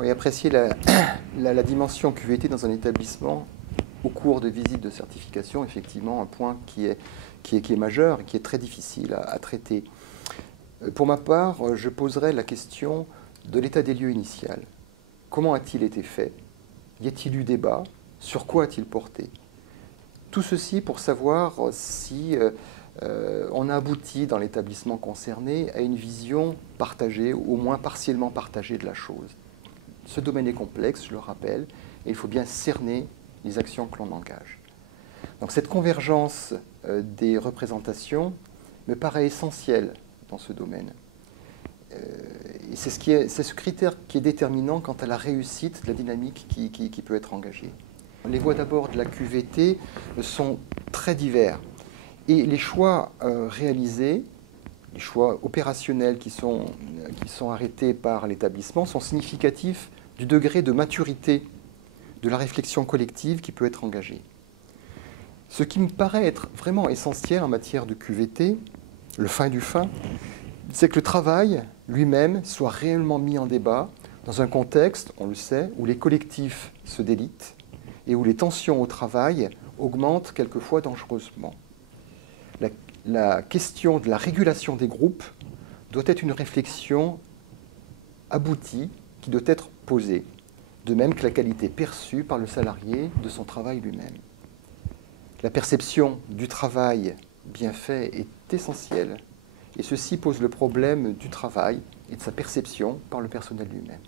Oui, apprécier la dimension QVT dans un établissement au cours de visites de certification, effectivement, un point qui est majeur et qui est très difficile à traiter. Pour ma part, je poserai la question de l'état des lieux initial. Comment a-t-il été fait? Y a-t-il eu débat? Sur quoi a-t-il porté? Tout ceci pour savoir si on a abouti dans l'établissement concerné à une vision partagée, ou au moins partiellement partagée de la chose. Ce domaine est complexe, je le rappelle, et il faut bien cerner les actions que l'on engage. Donc cette convergence des représentations me paraît essentielle dans ce domaine. Et c'est ce critère qui est déterminant quant à la réussite de la dynamique qui peut être engagée. Les voies d'abord de la QVT sont très divers. Et les choix réalisés, les choix opérationnels qui sont arrêtés par l'établissement sont significatifs du degré de maturité de la réflexion collective qui peut être engagée. Ce qui me paraît être vraiment essentiel en matière de QVT, le fin du fin, c'est que le travail lui-même soit réellement mis en débat dans un contexte, on le sait, où les collectifs se délitent et où les tensions au travail augmentent quelquefois dangereusement. La question de la régulation des groupes doit être une réflexion aboutie qui doit être posée, de même que la qualité perçue par le salarié de son travail lui-même. La perception du travail bien fait est essentielle, et ceci pose le problème du travail et de sa perception par le personnel lui-même.